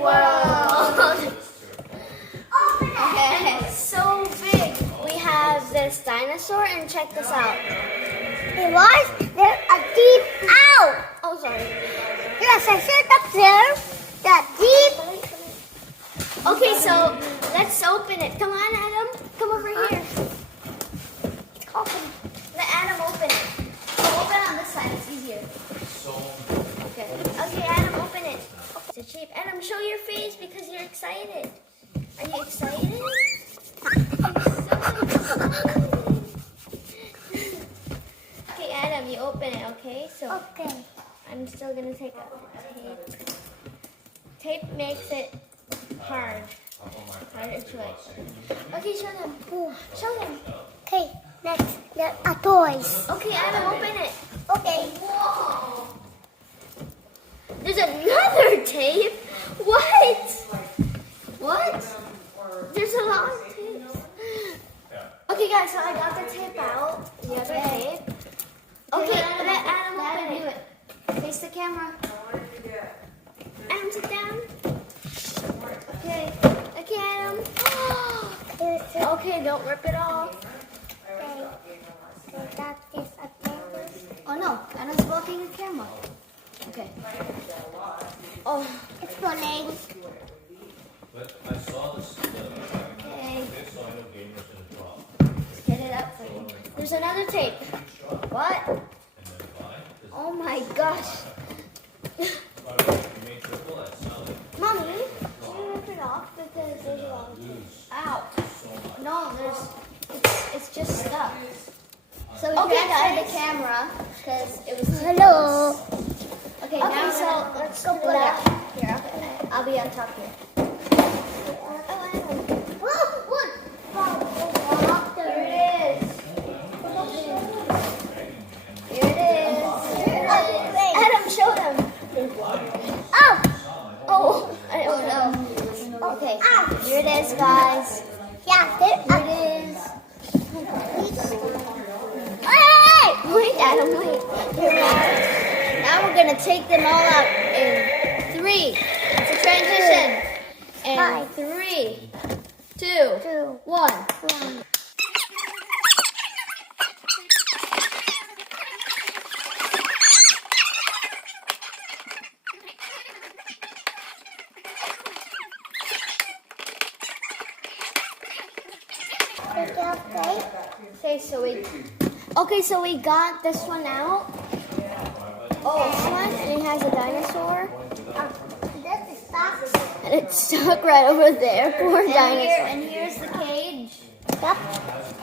Wow. Okay, it's so big. We have this dinosaur, and check this out. It was there a deep out. Oh, sorry. Yes, I said up there. That deep. Okay, so let's open it. Come on, Adam. Come over here. Open. Let Adam open it. Oh, open on this side. It's easier. Okay. Okay, Adam, open it. It's a shape. Adam, show your face because you're excited. Are you excited? You're so excited. Okay, Adam, you open it, okay? So Okay. I'm still gonna take a tape. Tape makes it hard. Harder to it. Okay, show them. Show them. Okay. Next, there are toys. Okay, Adam, open it. Okay. Whoa. There's another tape? What? What? There's a lot of tapes. Okay, guys, so I got the tape out. The other tape. Okay, let Adam open it. Face the camera. Adam, sit down. Okay. Okay, Adam. Okay, don't rip it off. Oh no, Adam's blocking the camera. Okay. Oh, it's funny. But I saw this. okay. So I know gamers as well. Let's get it up for you. There's another tape. What? And then buy. Oh my gosh. By the way, you made triple. That sounded Mommy, can you rip it off because there's a lot of tapes. Ow. No, it's just stuck. So we Okay, grabbed out guys. the camera because it was too Hello. close. Okay, Okay, now so let's go put it up. Here, I'll be on top here. Here it is. Here it is. Adam, show them. Oh. Oh, I don't know. Okay, here it is, guys. Yeah, there Here it is. Wait, Adam, wait. Here we are. Now we're gonna take them all out in 3. It's a transition. And 3, 2, 1. Okay, so we got this one out. Oh, this one, and it has a dinosaur. This is stuck. And it's stuck right over there. Poor dinosaur. And here's the cage. Yep.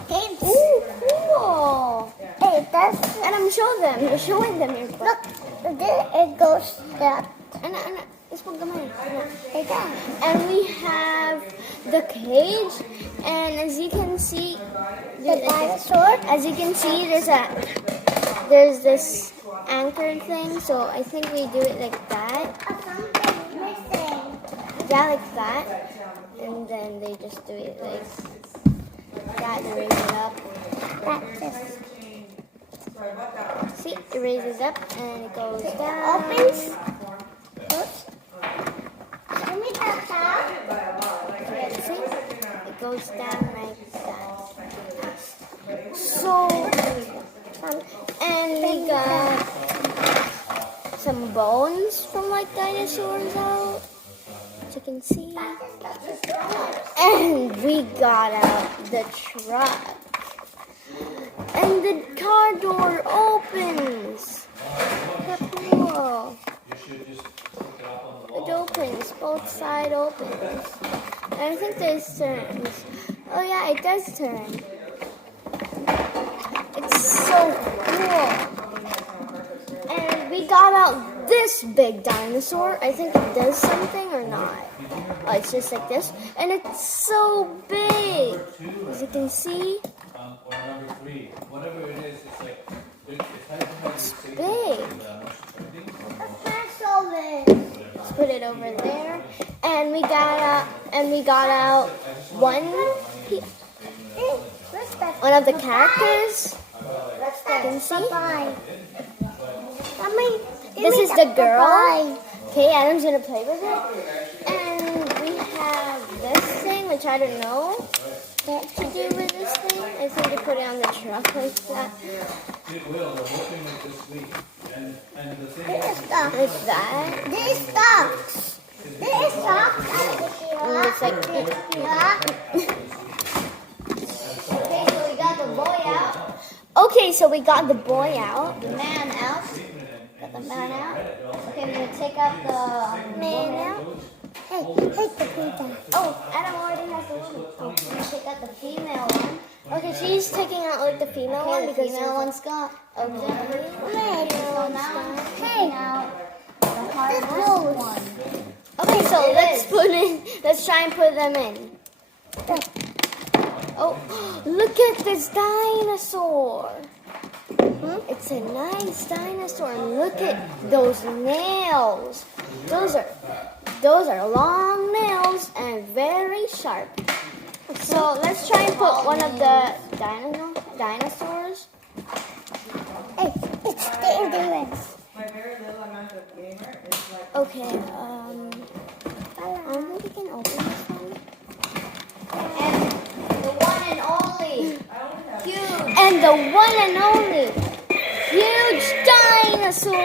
Cage. Ooh, cool. Hey, that's And I'm showing them. You're showing them your look. It goes that. And this one, come here. Like that. And we have the cage. And as you can see, The dinosaur. as you can see, there's this anchor thing. So I think we do it like that. Something missing. Yeah, like that. And then they just do it like that and raise it up. That's it. See, it raises up and it goes down. Opens. Oops. Let me tap that. See? It goes down like that. So, and we got some bones from like dinosaurs out, as you can see. And we got out the truck. And the car door opens. Cool. It opens, both sides opens. And I think there's turns. Oh yeah, it does turn. It's so cool. And we got out this big dinosaur. I think it does something or not. Oh, it's just like this. And it's so big. As you can see, or number 3, whatever it is, it's like it's big. Let's put it over there. And we got out one of the characters. You can see. This is the girl. Okay, Adam's gonna play with it. And I try to know what to do with this thing. I think to put it on the truck like that. It will, they're hoping it this week. And the thing This is, stuff. Like that. This stuff. This stuff. And it's like, Okay, so we got the boy okay, so we got the boy out. out. The man out. Got the man out. Okay, we're gonna take out the man out. Hey, take the pizza. Oh, Adam already has the woman. Oh, we're gonna take out the female one. Okay, she's taking out like the female one The because female one's got. okay. Hey, Female one's gone. hey, now the hardest one. Okay, so let's try and put them in. Oh, look at this dinosaur. It's a nice dinosaur. And look at those nails. Those are long nails and very sharp. So let's try and put one of the dinosaurs. Hey, they're doing. My very little amount of gamer is like. Okay, I think we can open this one. And the one and only. Huge. And the one and only huge dinosaur.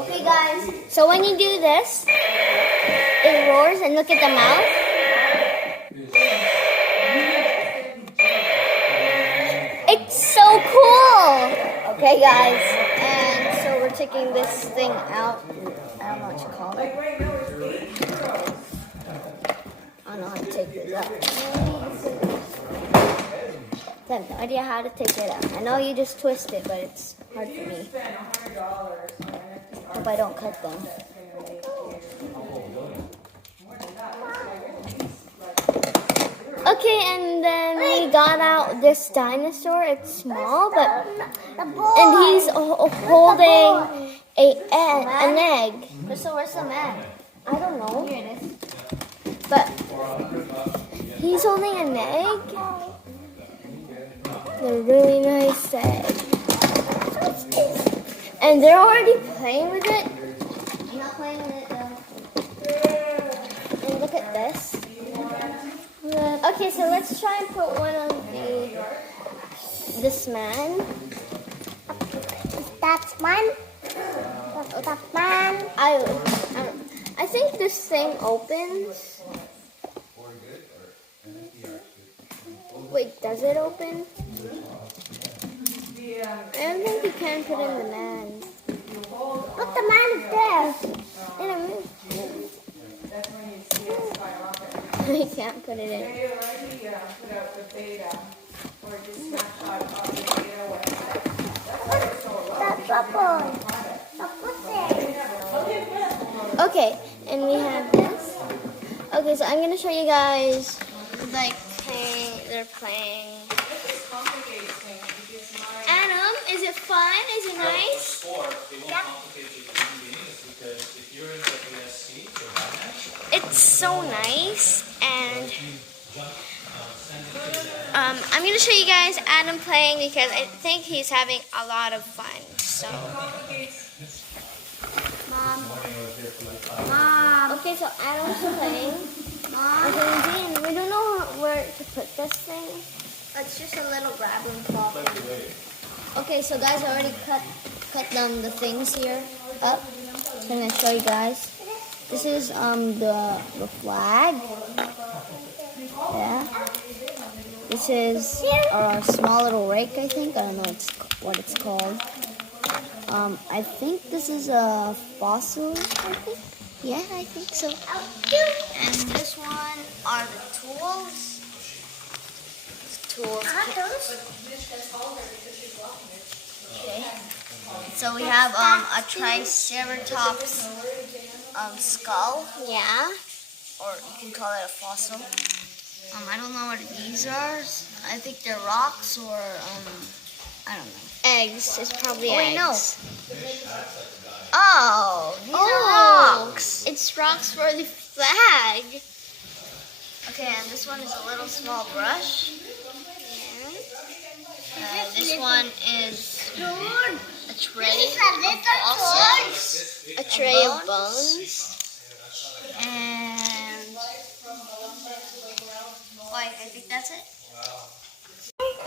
Okay, guys. So when you do this, it roars, and look at the mouth. It's so cool. Okay, guys. And so we're taking this thing out. I don't know what you call it. Like right now it's 8 euros. I don't know how to take this out. I have no idea how to take it out. I know you just twist it, but it's hard for me. Spend $100 on NFT Hope I don't cut them. Okay, and then we got out this dinosaur. It's small, but and he's holding an egg. So where's the man? I don't know, Here it is. but he's holding an egg. They're really nice egg. And they're already playing with it. I'm not playing with it though. And look at this. Okay, so let's try and put one on this man. That's mine. That's mine. I think this thing opens. Wait, does it open? I don't think you can put in the man. Look, the man is there. That's when you see it skyrocket. I can't put it in. They already put out the beta or just snapshot of the beta website. That's why it's so low. That's bubble. Okay, and we have this. Okay, so I'm gonna show you guys like they're playing. This complicates things because my Adam, is it fun? Is it nice? sport, it won't complicate you in beginnings because if you're in the BSC or Binance, It's so nice, and I'm gonna show you guys Adam playing because I think he's having a lot of fun. So, Mom. okay, so Adam's playing. Okay, and we don't know where to put this thing. It's just a little grabbing claw. Okay, so guys, I already cut down the things here up. So I'm gonna show you guys. This is the flag. Yeah. This is a small little rake, I think. I don't know what it's called. I think this is a fossil, I think. Yeah, I think so. And this one are the tools. Tools. Okay. So we have a triceratops skull. Yeah. Or you can call it a fossil. I don't know what these are. I think they're rocks or I don't know. Eggs. It's probably eggs. Wait, no. Oh, these are rocks. It's rocks for the flag. Okay, and this one is a little small brush. Yeah. This one is A tray of bones. A tray of bones. And wait, I think that's it.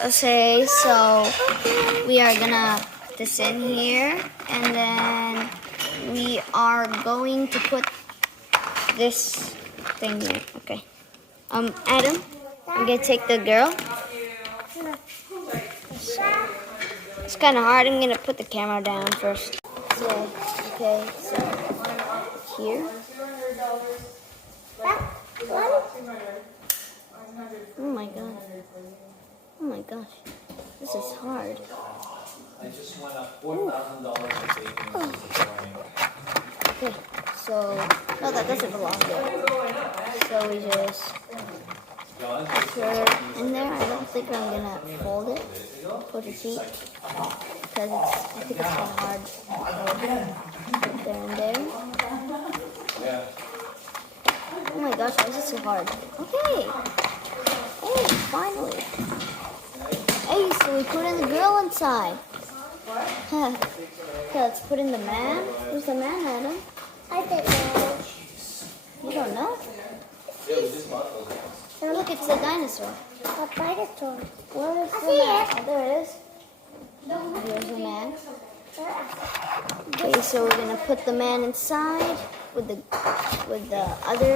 Okay, so we are gonna put this in here, and then we are going to put this thing here. Okay. Adam, I'm gonna take the girl. It's kind of hard. I'm gonna put the camera down first. So, okay, so here. Oh my god. Oh my gosh. This is hard. I just went up $4,000 in bacon this morning. Okay, so no, that doesn't belong there. So we just put her in there. I don't think I'm gonna fold it. Put her feet because I think it's kind of hard. Put there and there. Yeah. Oh my gosh, why is it so hard? Okay. Hey, finally. Hey, so we put in the girl inside. Okay, let's put in the man. Who's the man, Adam? I don't know. You don't know? Yeah, we just bought those. Look, it's a dinosaur. A dinosaur. Where is I the see man? it. Oh, there it is. Here's the man. Okay, so we're gonna put the man inside with the other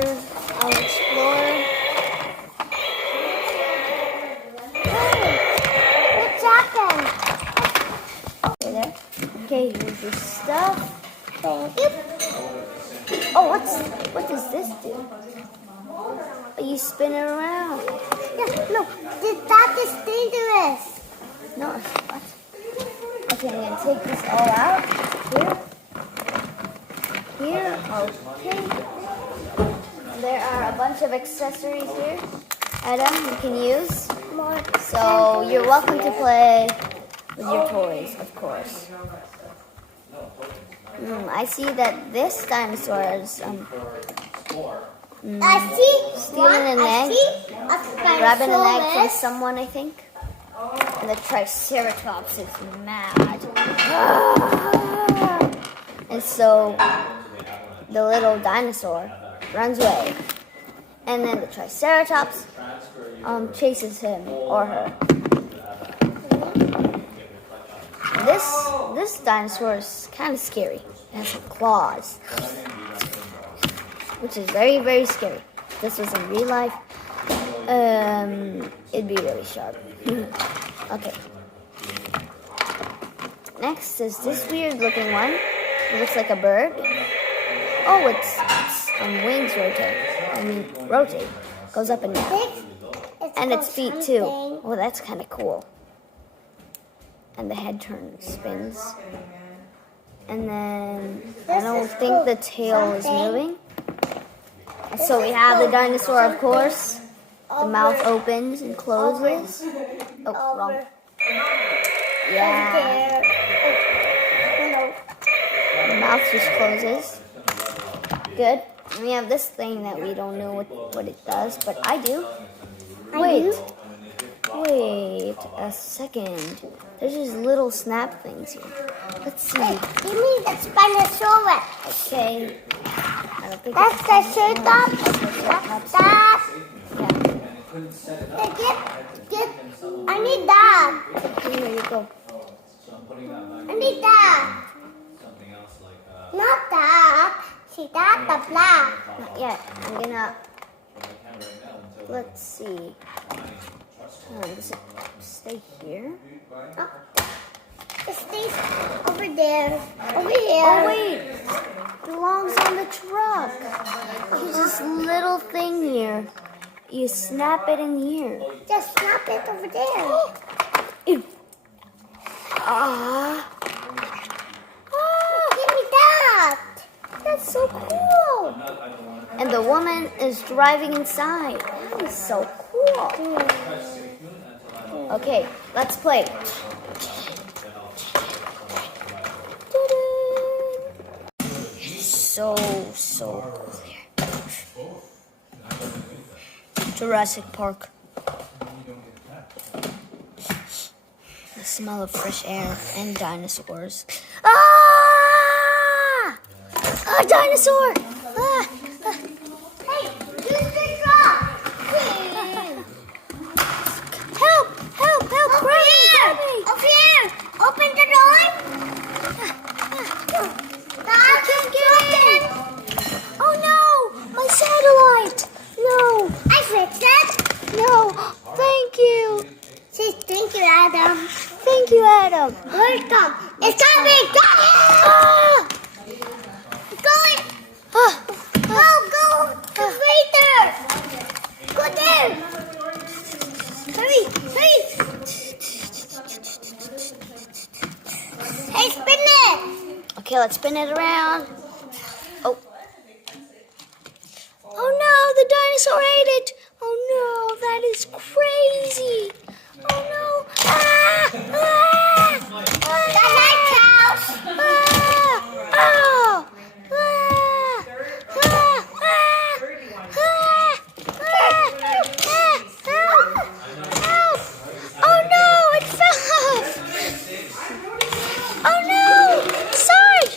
explorer. What's happened? Okay, there. Okay, here's your stuff. Thank you. Oh, what does this do? Oh, you spin it around. Yeah, no, that is dangerous. No, what? Okay, I'm gonna take this all out. Here, okay. There are a bunch of accessories here, Adam, you can use. More. So you're welcome to play with your toys, of course. I see that this dinosaur is I see stealing an I egg, see a grabbing an egg from Spinosaurus. someone, I think. And the Triceratops is mad. And so the little dinosaur runs away. And then the Triceratops chases him or her. This dinosaur is kind of scary. It has claws, which is very, very scary. If this was in real life, it'd be really sharp. Okay. Next is this weird looking one. It looks like a bird. Oh, its wings rotate. Goes up and down. And its feet too. Oh, that's kind of cool. And the head spins. And then I don't think the tail is moving. So we have the dinosaur, of course. The mouth opens and closes. Oh, wrong. Yeah. The mouth just closes. Good. And we have this thing that we don't know what it does, but I do. Wait a second. There's these little snap things here. Let's see. You mean the Spinosaurus? Okay. I don't think That's the Triceratops. That's that. Yeah. I need that. Here you go. I need that. Not that. See that? The black. Not yet. I'm gonna. Let's see. Does it stay here? It stays over there. Over here. Oh wait, it belongs on the truck. There's this little thing here. You snap it in here. Just snap it over there. Ew. Ah. Give me that. That's so cool. And the woman is driving inside. That is so cool. Okay, let's play. So cool here. Jurassic Park. The smell of fresh air and dinosaurs. Ah! A dinosaur! Ah! Hey, use the straw. Help! Help! Help! Grab me! Up here. Open the door. I can't get in! Oh no! My satellite! No! I fixed it. No! Thank you! Say thank you, Adam. Thank you, Adam! Welcome. It's coming. Ah! It's going. Ah! Go. It's right there. Go there. Hurry. Hey, spin it. Okay, let's spin it around. Oh. Oh no, the dinosaur ate it. Oh no, that is crazy. Oh no. Ah! Ah! That's my house. Ah! Oh! Ah! Ah! Help! Oh no, it fell off. Oh no! Sarge!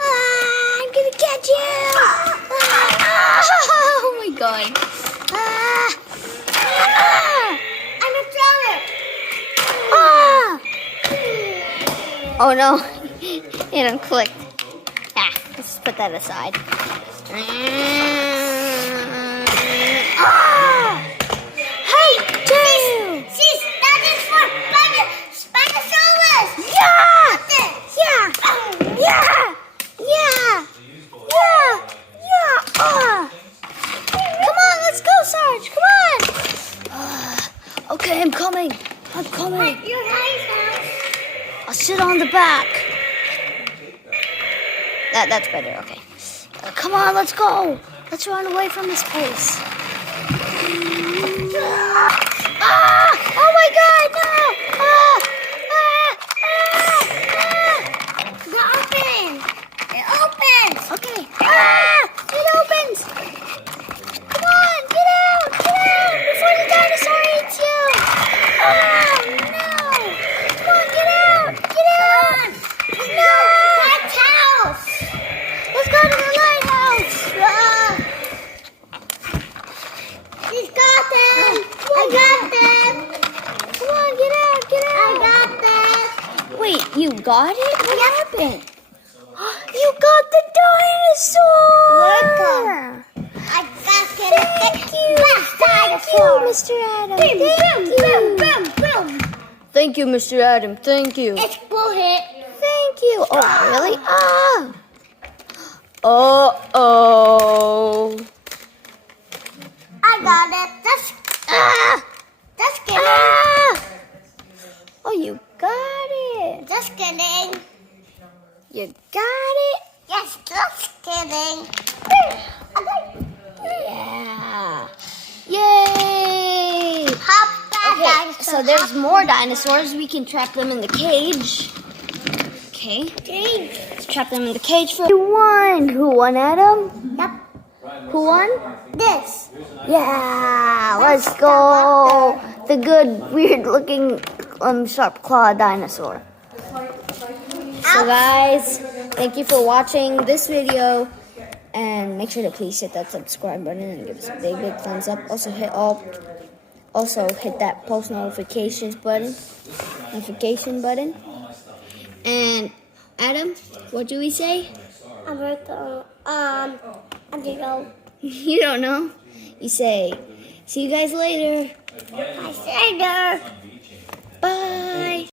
I'm gonna catch you! Oh my god. I'm a trawler. Oh no. It unclicked. Let's put that aside. Hey, dude! See, that is for Spinosaurus. Yeah! Come on, let's go, Sarge. Come on. Okay, I'm coming. Your house. I'll sit on the back. That's better. Okay. Come on, let's go. Let's run away from this place. Oh my God! No! It opens. Okay. It opens. Come on, get out! Before the dinosaur eats you. Oh no! Come on, get out! No! Lighthouse. Let's go to the lighthouse. She's got them. I got them. Come on, get out! I got them. Wait, you got it? What happened? You got the dinosaur! I got it. Thank you, Mr. Adam. Boom. Thank you, Mr. Adam. Thank you. It's full hit. Thank you. Oh, really? Uh-oh. I got it. Just kidding. Oh, you got it. Just kidding. You got it? Yes, just kidding. Yeah. Yay. Hop back, Okay, dinosaur. so there's more dinosaurs. We can trap them in the cage. Okay. Let's trap them in the cage for Who won, Adam? Yep. Who won? This. Yeah, let's go. The good, weird-looking, sharp claw dinosaur. So guys, thank you for watching this video, and make sure to please hit that subscribe button and give us a big thumbs up. Also hit that post notification button. And Adam, what do we say? I'm going to, I don't know. You don't know? You say, see you guys later. I said there. Bye.